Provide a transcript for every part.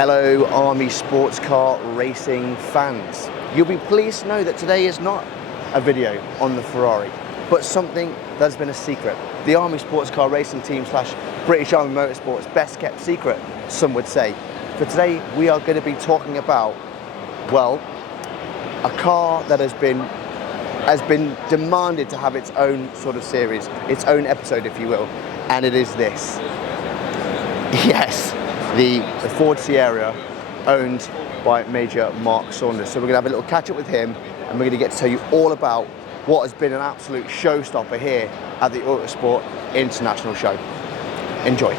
Hello Army sports car racing fans. You'll be pleased to know that today is not a video on the Ferrari, but something that's been a secret. The Army sports car racing team / British Army Motorsport's best kept secret, some would say. For today we are going to be talking about, well, a car that has been demanded to have its own sort of series, its own episode if you will, and it is this. Yes, the Ford Sierra, owned by Major Mark Saunders. So we're going to have a little catch up with him, and we're going to get to tell you all about what has been an absolute showstopper here at the AutoSport International Show. Enjoy.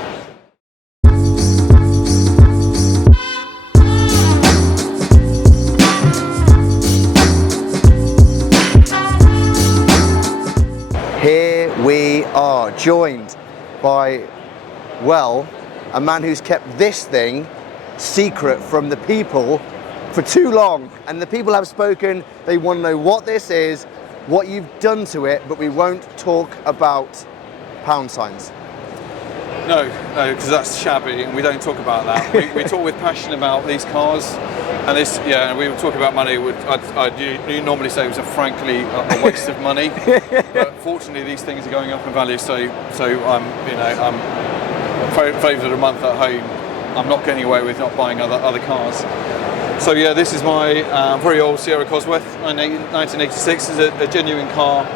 Here we are, joined by, well, a man who's kept this thing secret from the people for too long. And the people have spoken, they want to know what this is, what you've done to it, but we won't talk about pound signs. No, because that's shabby, and we don't talk about that. we talk with passion about these cars, and this, yeah, we were talking about money. You normally say it was frankly a waste of money, but fortunately these things are going up in value. So I'm favoured of a month at home. I'm not getting away with not buying other cars. So yeah, this is my very old Sierra Cosworth, 1986. It's a genuine car.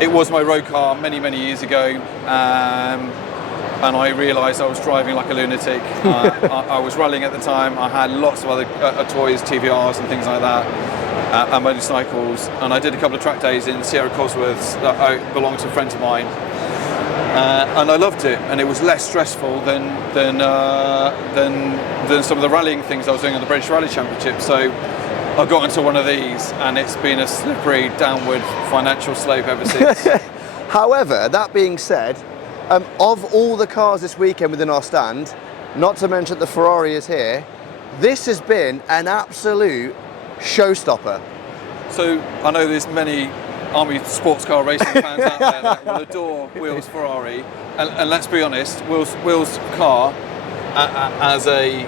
It was my road car many years ago. And I realised I was driving like a lunatic. I was rallying at the time. I had lots of other toys, TVRs and things like that, and motorcycles. And I did a couple of track days in Sierra Cosworths that belonged to friends of mine. And I loved it, and it was less stressful than some of the rallying things I was doing on the British Rally Championship. So I got into one of these, and it's been a slippery downward financial slope ever since. However, that being said, of all the cars this weekend within our stand, not to mention the Ferrari is here, this has been an absolute showstopper. So I know there's many Army sports car racing fans out there that will adore Will's Ferrari, and let's be honest, Will's car as a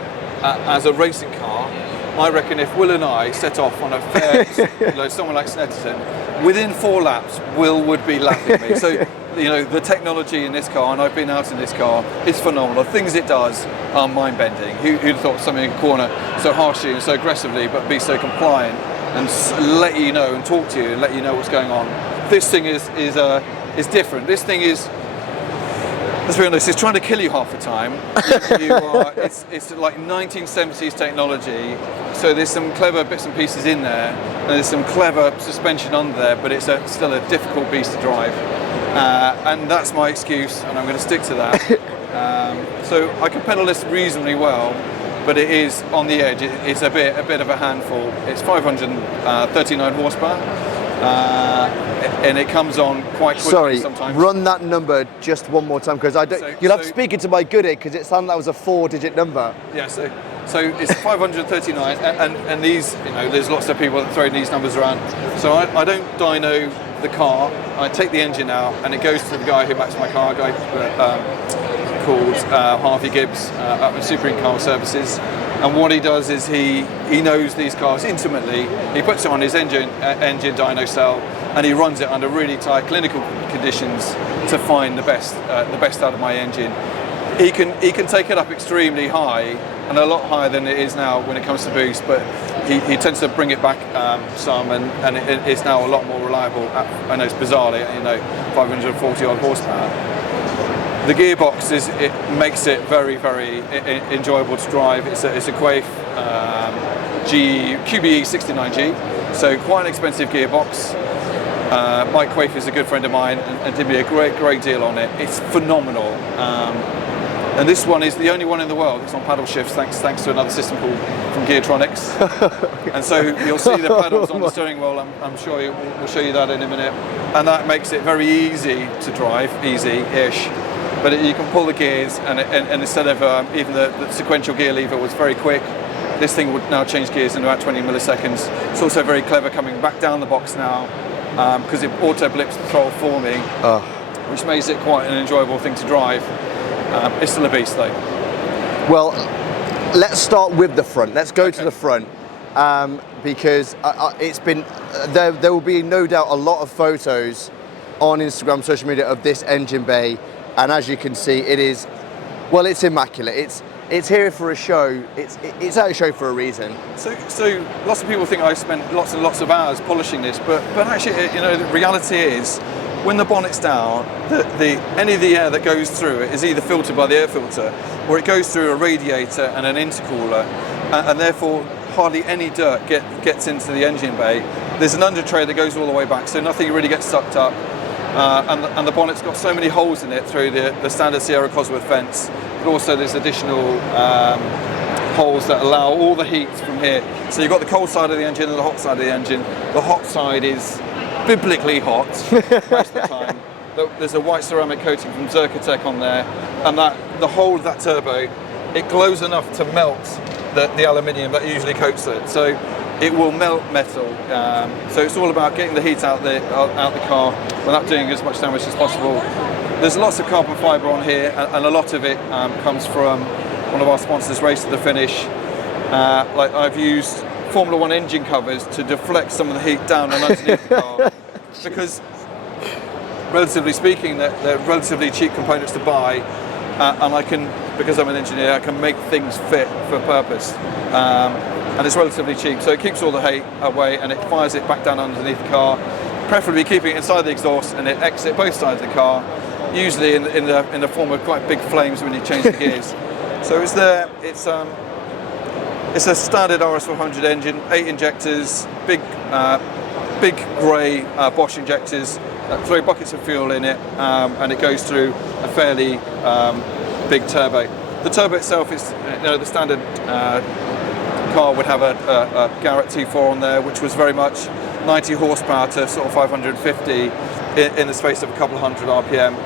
racing car, I reckon if Will and I set off on a fair, someone like Snetterton, within 4 laps, Will would be lapping me. So, the technology in this car, and I've been out in this car, is phenomenal. The things it does are mind-bending. Who'd have thought something in a corner so harshly and so aggressively, but be so compliant and let you know and talk to you and let you know what's going on. This thing is different. This thing is, let's be honest, it's trying to kill you half the time. It's like 1970s technology, so there's some clever bits and pieces in there, and there's some clever suspension under there, but it's still a difficult beast to drive. And that's my excuse, and I'm going to stick to that. So I can pedal this reasonably well, but it is on the edge. It's a bit of a handful. It's 539 horsepower. And it comes on quite quickly sometimes. Run that number just one more time, because you'll have to speak into my good egg, because it sounded like it was a 4-digit number. Yeah, so it's 539, and these, there's lots of people that throw these numbers around. So I don't dyno the car. I take the engine out, and it goes to the guy who backs my car, a guy called Harvey Gibbs up in Super Inc Car Services. And what he does is he knows these cars intimately. He puts it on his engine dyno cell, and he runs it under really tight clinical conditions to find the best out of my engine. He can take it up extremely high, and a lot higher than it is now when it comes to boost, but he tends to bring it back some, and it's now a lot more reliable. I know it's bizarrely, 540 odd horsepower. The gearbox makes it very enjoyable to drive. It's a Quaife QBE 69G, so quite an expensive gearbox. Mike Quaife is a good friend of mine and did me a great deal on it. It's phenomenal. And this one is the only one in the world that's on paddle shifts, thanks to another system called from Geartronics. And so you'll see the pedals on the steering wheel. I'm sure we'll show you that in a minute. And that makes it very easy to drive, easy-ish. But you can pull the gears, and instead of even the sequential gear lever was very quick, this thing would now change gears in about 20 milliseconds. It's also very clever coming back down the box now, because it auto blips the throttle for me, which makes it quite an enjoyable thing to drive. It's still a beast though. Well, Let's start with the front. Let's go to the front, because it's been there will be no doubt a lot of photos on Instagram, social media of this engine bay, and as you can see, it is, well, it's immaculate. It's here for a show. It's at a show for a reason. So lots of people think I spent lots and lots of hours polishing this, but actually, you know, the reality is, when the bonnet's down, any of the air that goes through it is either filtered by the air filter, or it goes through a radiator and an intercooler, and therefore hardly any dirt gets into the engine bay. There's an under tray that goes all the way back, so nothing really gets sucked up, and the bonnet's got so many holes in it through the standard Sierra Cosworth vents, but also there's additional holes that allow all the heat from here. So you've got the cold side of the engine and the hot side of the engine. The hot side is biblically hot most of the time. There's a white ceramic coating from Zerkotech on there, and the whole of that turbo, it glows enough to melt the aluminium that usually coats it. So it will melt metal. So it's all about getting the heat out the car without doing as much damage as possible. There's lots of carbon fibre on here, and a lot of it comes from one of our sponsors, Race to the Finish. Like I've used Formula One engine covers to deflect some of the heat down and underneath the car, because relatively speaking, they're relatively cheap components to buy, and I can, because I'm an engineer, I can make things fit for purpose, and it's relatively cheap, so it keeps all the heat away and it fires it back down underneath the car, preferably keeping it inside the exhaust, and it exits both sides of the car, usually in the form of quite big flames when you change the gears. So it's a standard RS400 engine, 8 injectors, big grey Bosch injectors, throw buckets of fuel in it, and it goes through a fairly big turbo. The turbo itself is, you know, the standard car would have a Garrett T4 on there, which was very much 90 horsepower to sort of 550 in the space of a couple of hundred RPM,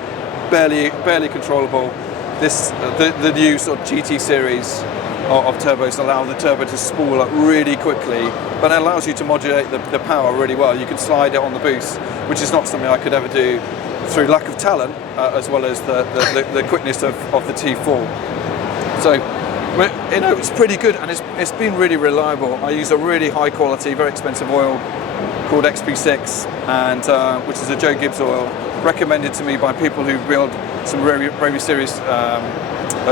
barely controllable. The new sort of GT series of turbos allow the turbo to spool up really quickly, but it allows you to modulate the power really well. You can slide it on the boost, which is not something I could ever do through lack of talent, as well as the quickness of the T4. So, you know, it's pretty good, and it's been really reliable. I use a really high quality, very expensive oil called XP6, and which is a Joe Gibbs oil, recommended to me by people who build some very serious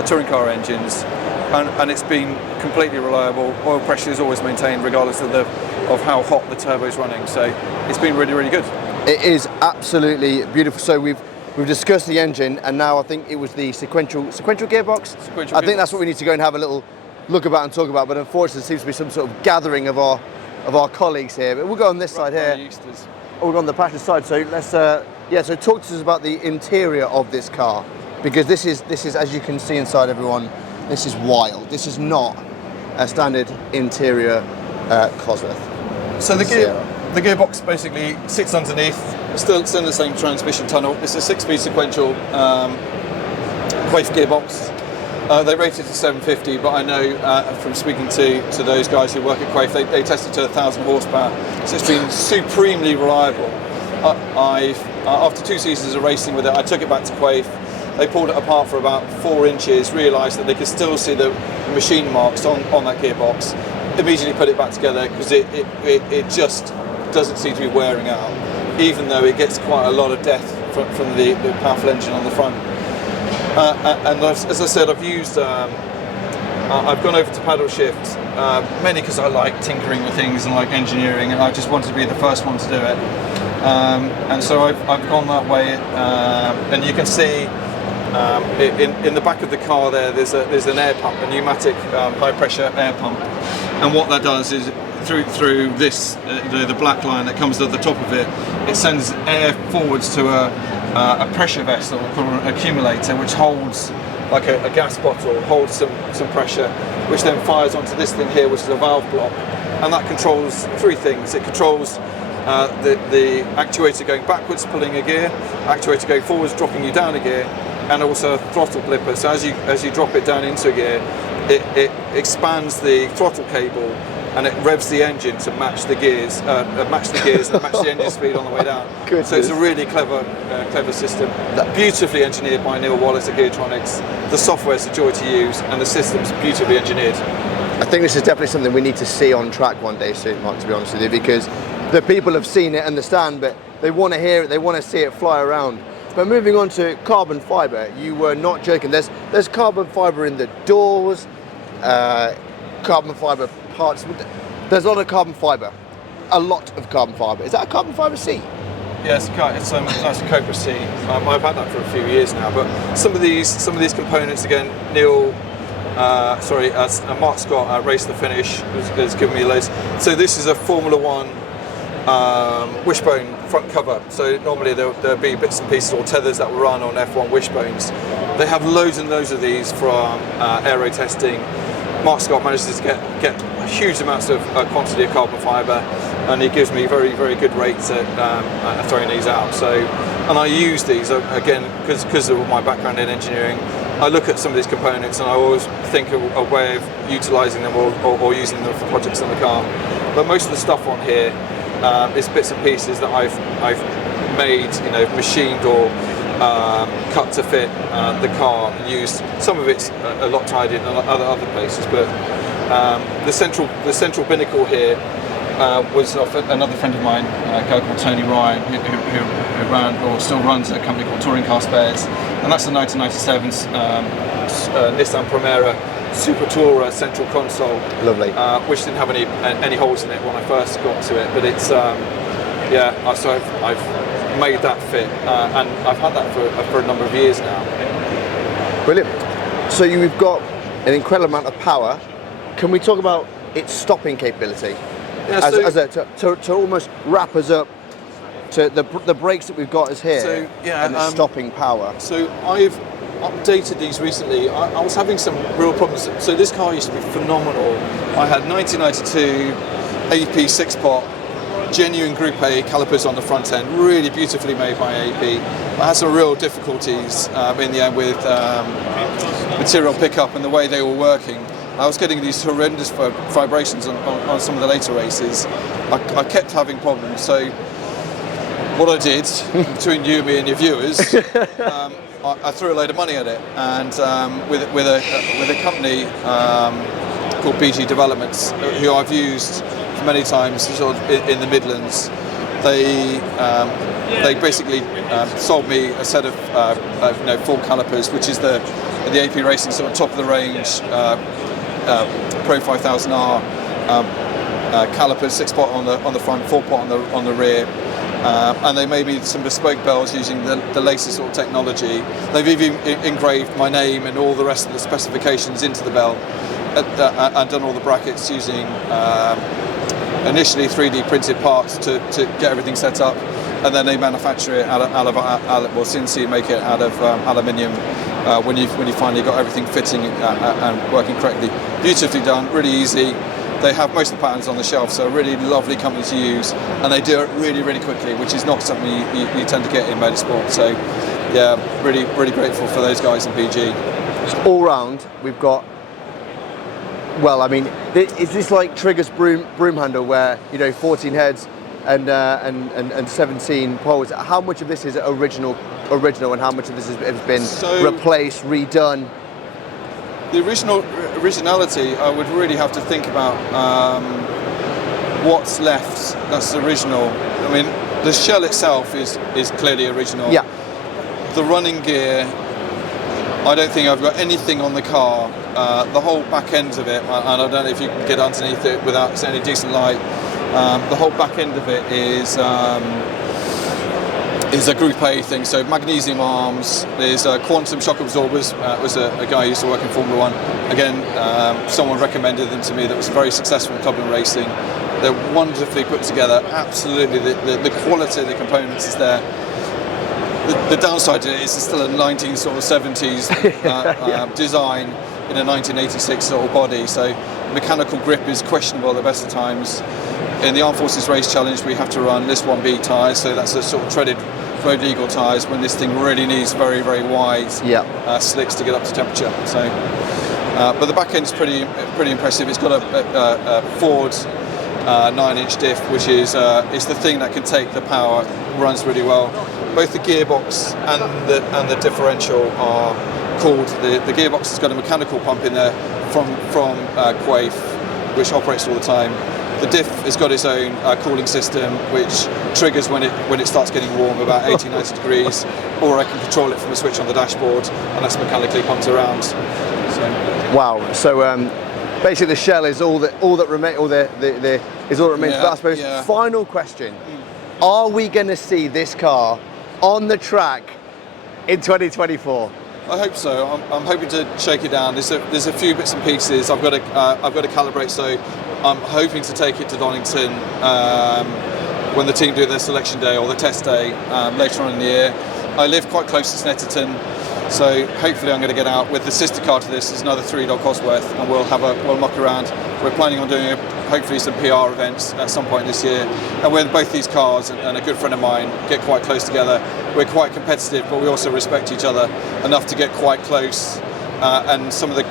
touring car engines. And it's been completely reliable. Oil pressure is always maintained regardless of how hot the turbo is running. So it's been really good. It is absolutely beautiful. So we've discussed the engine, and now I think it was the sequential gearbox. I think that's what we need to go and have a little look about and talk about. But unfortunately, there seems to be some sort of gathering of our colleagues here. But we'll go on this side here. We'll go on the passenger side. So let's so talk to us about the interior of this car, because this is as you can see inside, everyone. This is wild. This is not a standard interior Cosworth. So the gearbox basically sits underneath, still in the same transmission tunnel. It's a 6-speed sequential Quaife gearbox. They rate it to 750, but I know from speaking to those guys who work at Quaife, they test it to 1,000 horsepower. So it's been supremely reliable. After 2 seasons of racing with it, I took it back to Quaife. They pulled it apart for about 4 inches, realised that they could still see the machine marks on that gearbox, immediately put it back together, because it just doesn't seem to be wearing out, even though it gets quite a lot of death from the powerful engine on the front. And as I said, I've gone over to paddle shift, mainly because I like tinkering with things and like engineering, and I just wanted to be the first one to do it. And so I've gone that way, and you can see in the back of the car there's an air pump, a pneumatic high pressure air pump, and what that does is through this the black line that comes at the top of it, it sends air forwards to a pressure vessel called an accumulator, which holds like a gas bottle, holds some pressure, which then fires onto this thing here, which is a valve block, and that controls 3 things. It controls the actuator going backwards, pulling a gear, actuator going forwards, dropping you down a gear, and also a throttle blipper. So as you drop it down into a gear, it expands the throttle cable and it revs the engine to match the gears, and match the engine speed on the way down. Goodness. So it's a really clever system. Beautifully engineered by Neil Wallace at Geartronics. The software's a joy to use, and the system's beautifully engineered. I think this is definitely something we need to see on track one day soon, Mark, to be honest with you, because the people have seen it, understand, but they want to hear it, they want to see it fly around. But moving on to carbon fibre, you were not joking. There's carbon fibre in the doors, carbon fibre parts. There's a lot of carbon fibre. A lot of carbon fibre. Is that a carbon fibre seat? Yes, it's a nice Cobra C. I've had that for a few years now, but some of these components, again, Mark Scott, Race the Finish, has given me loads. So this is a Formula One wishbone front cover. So normally there'll be bits and pieces or tethers that will run on F1 wishbones. They have loads and loads of these from aero testing. Mark Scott manages to get huge amounts of quantity of carbon fibre, and he gives me very, very good rates at throwing these out. So, and I use these again because of my background in engineering. I look at some of these components and I always think of a way of utilising them or using them for projects on the car. But most of the stuff on here is bits and pieces that I've made, machined or cut to fit the car and used. Some of it's a lot tied in other places, but the central binnacle here was off another friend of mine, a guy called Tony Ryan, who ran or still runs a company called Touring Car Spares, and that's a 1997 Nissan Primera Super Tourer central console. Lovely. Which didn't have any holes in it when I first got to it, but it's so I've made that fit, and I've had that for a number of years now. Brilliant. So you've got an incredible amount of power. Can we talk about its stopping capability? Yeah, to almost wrap us up to the brakes that we've got is here, so, yeah, and the stopping power. So I've updated these recently. I was having some real problems. So this car used to be phenomenal. I had 1992 AP 6-pot, genuine Group A calipers on the front end, really beautifully made by AP. I had some real difficulties in the end with material pickup and the way they were working. I was getting these horrendous vibrations on some of the later races. I kept having problems, so what I did, between you, me and your viewers, I threw a load of money at it, and with a company called BG Developments, who I've used many times sort of in the Midlands. They basically sold me a set of full calipers, which is the AP Racing sort of top of the range Pro 5000R calipers, 6-pot on the front, 4-pot on the rear. And they made me some bespoke bells using the latest sort of technology. They've even engraved my name and all the rest of the specifications into the bell, and done all the brackets using initially 3D printed parts to get everything set up, and then they manufacture it out of CNC make it out of aluminium when you finally got everything fitting and working correctly. Beautifully done, really easy. They have most of the patterns on the shelf, so a really lovely company to use, and they do it really, really quickly, which is not something you tend to get in motorsport. So, yeah, really, really grateful for those guys in BG. All round, we've got. Well, I mean, is this like Trigger's broom handle, where 14 heads and 17 poles? How much of this is original, and how much of this has been replaced, redone? The originality, I would really have to think about what's left that's original. I mean, the shell itself is clearly original. Yeah. The running gear, I don't think I've got anything on the car. The whole back end of it, and I don't know if you can get underneath it without any decent light. The whole back end of it is a Group A thing, so magnesium arms, there's quantum shock absorbers. Was a guy who used to work in Formula One. Again, someone recommended them to me that was very successful in Club and Racing. They're wonderfully put together, absolutely, the quality of the components is there. The downside to it is it's still a 1970s design in a 1986 sort of body, so mechanical grip is questionable at the best of times. In the Armed Forces Race Challenge, we have to run List 1B tyres, so that's a sort of treaded road legal tyres when this thing really needs very, very wide slicks to get up to temperature. So, But the back end's pretty impressive. It's got a Ford 9-inch diff, which is it's the thing that can take the power. Runs really well. Both the gearbox and the differential are cooled. The gearbox has got a mechanical pump in there from Quaife, which operates all the time. The diff has got its own cooling system, which triggers when it starts getting warm, about 80-90 degrees, or I can control it from a switch on the dashboard, and that's mechanically pumped around. So. Wow. So basically, the shell is all that remains. Is all that remains. Yeah, But I suppose final question: are we going to see this car on the track in 2024? I hope so. I'm hoping to shake it down. There's a few bits and pieces I've got to calibrate. So I'm hoping to take it to Donington when the team do their selection day or the test day later on in the year. I live quite close to Snetterton, so hopefully I'm going to get out with the sister car to this. Is another 3-door Cosworth, and we'll muck around. We're planning on doing hopefully some PR events at some point this year. And with both these cars and a good friend of mine get quite close together, we're quite competitive, but we also respect each other enough to get quite close. And some of the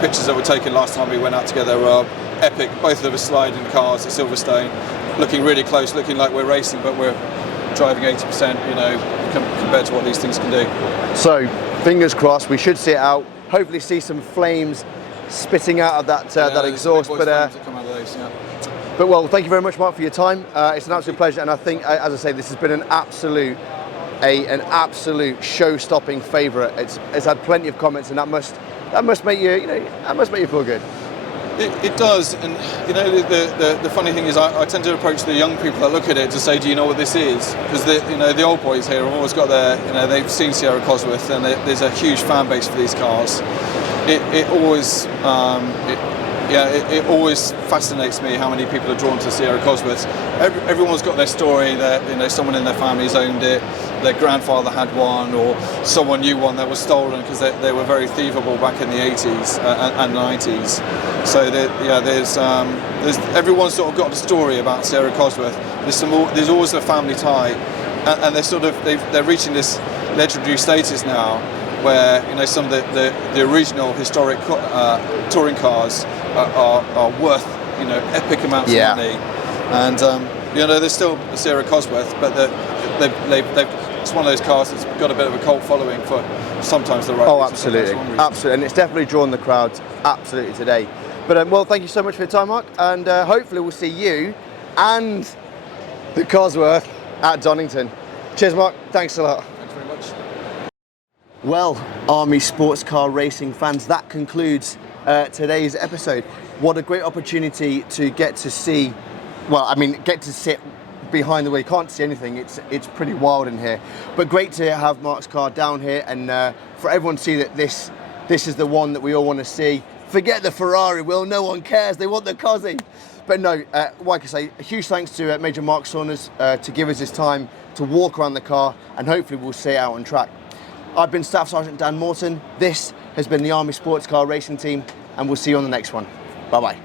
pictures that were taken last time we went out together were epic. Both of us sliding cars at Silverstone, looking really close, looking like we're racing, but we're driving 80%, compared to what these things can do. So, fingers crossed, we should see it out. Hopefully see some flames spitting out of that exhaust. But well, thank you very much, Mark, for your time. It's an absolute pleasure, and I think, as I say, this has been an absolute show-stopping favourite. It's had plenty of comments, and that must make you feel good. It does, and the funny thing is, I tend to approach the young people that look at it to say, do you know what this is? Because the old boys here have always got they've seen Sierra Cosworth, and there's a huge fan base for these cars. It always fascinates me how many people are drawn to Sierra Cosworths. Everyone's got their story. That someone in their family's owned it, their grandfather had one, or someone knew one that was stolen because they were very thievable back in the 80s and 90s. So there's everyone's sort of got a story about Sierra Cosworth. There's always a family tie, and they're reaching this legendary status now, where some of the original historic touring cars are worth epic amounts of money, and there's still a Sierra Cosworth, but it's one of those cars that's got a bit of a cult following for sometimes the right reasons. Absolutely, and it's definitely drawn the crowds absolutely today. But well, thank you so much for your time, Mark, and hopefully we'll see you and the Cosworth at Donington. Cheers, Mark. Thanks a lot. Thanks very much. Well, Army sports car racing fans, that concludes today's episode. What a great opportunity to get to see, get to sit behind the wheel. You can't see anything, it's pretty wild in here. But great to have Mark's car down here, and for everyone to see that this is the one that we all want to see. Forget the Ferrari, Will, no one cares, they want the Cosy. But no, like I say, a huge thanks to Major Mark Saunders to give us his time to walk around the car, and hopefully we'll see it out on track. I've been Staff Sergeant Dan Morton. This has been the Army Sports Car Racing Team, and we'll see you on the next one. Bye-bye.